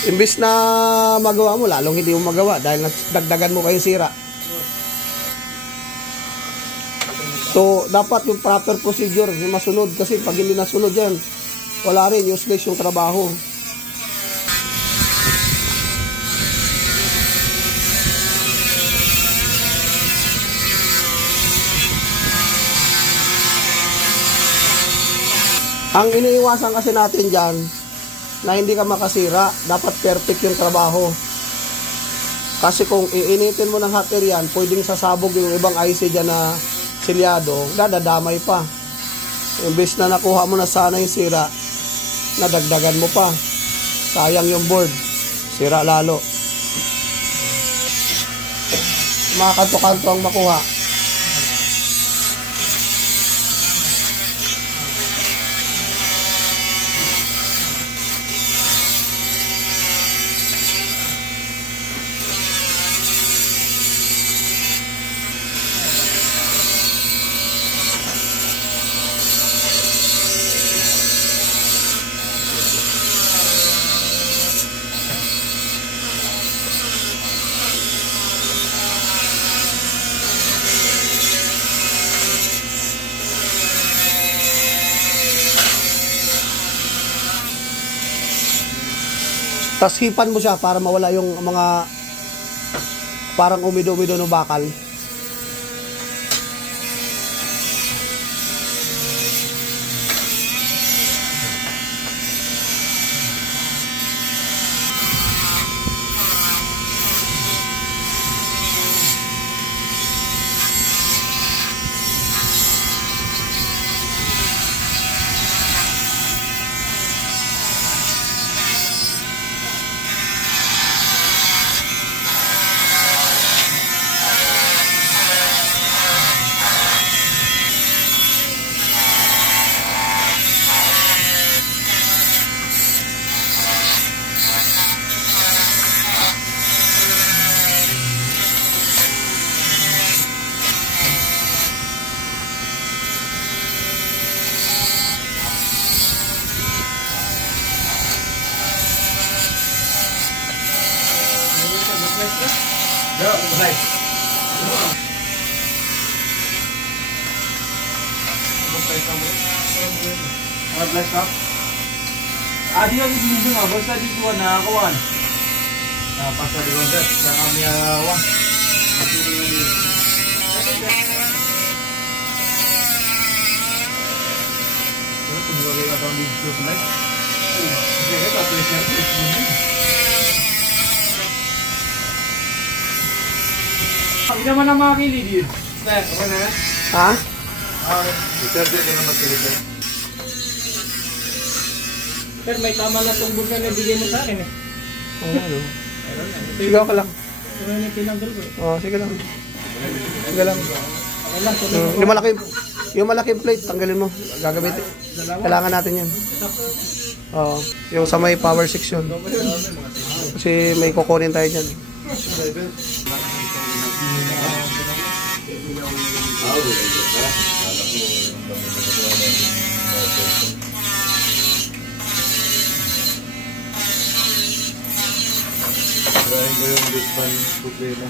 Imbis na magawa mo, lalong hindi mo magawa dahil dagdagan mo kayong sira. So, dapat yung proper procedure yung masunod kasi pag hindi nasunod yan, wala rin, useless yung trabaho. Ang iniiwasan kasi natin dyan, na hindi ka makasira, dapat perfect yung trabaho. Kasi kung iinitin mo ng hot air yan, pwedeng sasabog yung ibang IC dyan na silyado, dadamay pa. Imbes na nakuha mo na sana yung sira, nadagdagan mo pa. Sayang yung board, sira lalo. Mga kanto-kanto ang makuha. Tapos hipan mo siya para mawala yung mga parang umido-umido ng bakal. Adi ang dito nga, basta dito na kawan. Pasta di kontes, sa kami awan. Ano tumulagay ka daw dito tonight? Sige, tapos siya hindi naman na makakili din. Okay na yan? Ha? Reserve din naman makakili. Pero may tama na itong burger na bigay mo sa akin eh. Oo, ano? Sige ka lang. Pero yung tinanggal ko eh. Oo, sige lang. Sige lang. Okay lang. Yung malaking plate, tanggalin mo. Gagamitin. Kailangan natin yan. Oo. Yung sa may power section. Kasi may kukunin tayo dyan. Try ko yung disband problema.